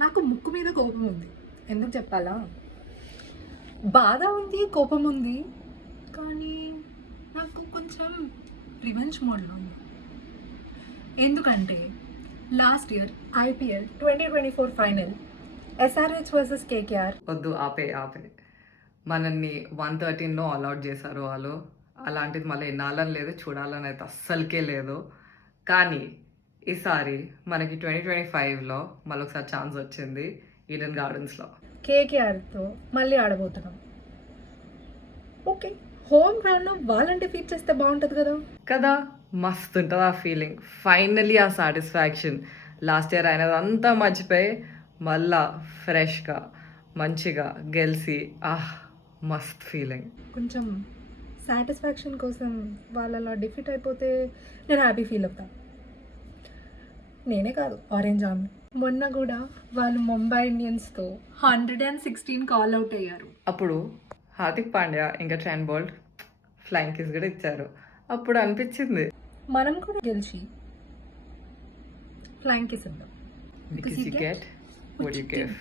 నాకు ముక్కు మీద కోపం ఉంది. ఎందుకు చెప్పాలా? బాధ ఉంది, కోపం ఉంది. కానీ నాకు కొంచెం రివెంజ్ మోడ్లో ఉంది. ఎందుకంటే last year IPL 2024 final SRH versus KKR. వద్దు, ఆపే. మనల్ని 113లో ఆల్అౌట్ చేశారు వాళ్ళు. అలాంటిది మళ్ళీ వినాలని లేదు, చూడాలని అయితే అస్సలకే లేదు. కానీ ఈసారి మనకి 2025లో మళ్ళీ ఒకసారి ఛాన్స్ వచ్చింది ఈడెన్ గార్డెన్స్లో. కేకేఆర్తో మళ్ళీ ఆడబోతున్నాం. ఓకే, హోమ్ గ్రౌండ్లో వాళ్ళని డిఫీట్ చేస్తే బాగుంటుంది కదా, మస్తు ఉంటుంది ఆ ఫీలింగ్. ఫైనలీ ఆ సాటిస్ఫాక్షన్. లాస్ట్ ఇయర్ అయినదంతా మర్చిపోయి మళ్ళా ఫ్రెష్గా మంచిగా గెలిచి మస్త్ ఫీలింగ్. కొంచెం సాటిస్ఫాక్షన్ కోసం వాళ్ళలా డిఫీట్ అయిపోతే నేను హ్యాపీ ఫీల్ అవుతా. నేనే కాదు, ఆరెంజ్ ఆర్మీ మొన్న కూడా వాళ్ళు ముంబై ఇండియన్స్తో 116 అవుట్ అయ్యారు. అప్పుడు హార్దిక్ పాండ్యా ఇంకా ట్రెంట్ బోల్ట్ ఫ్లైంగ్ కిస్ కూడా ఇచ్చారు. అప్పుడు అనిపించింది మనం కూడా గెలిచి ఫ్లైంగ్ కిస్ ఇద్దాం. because you get what you give.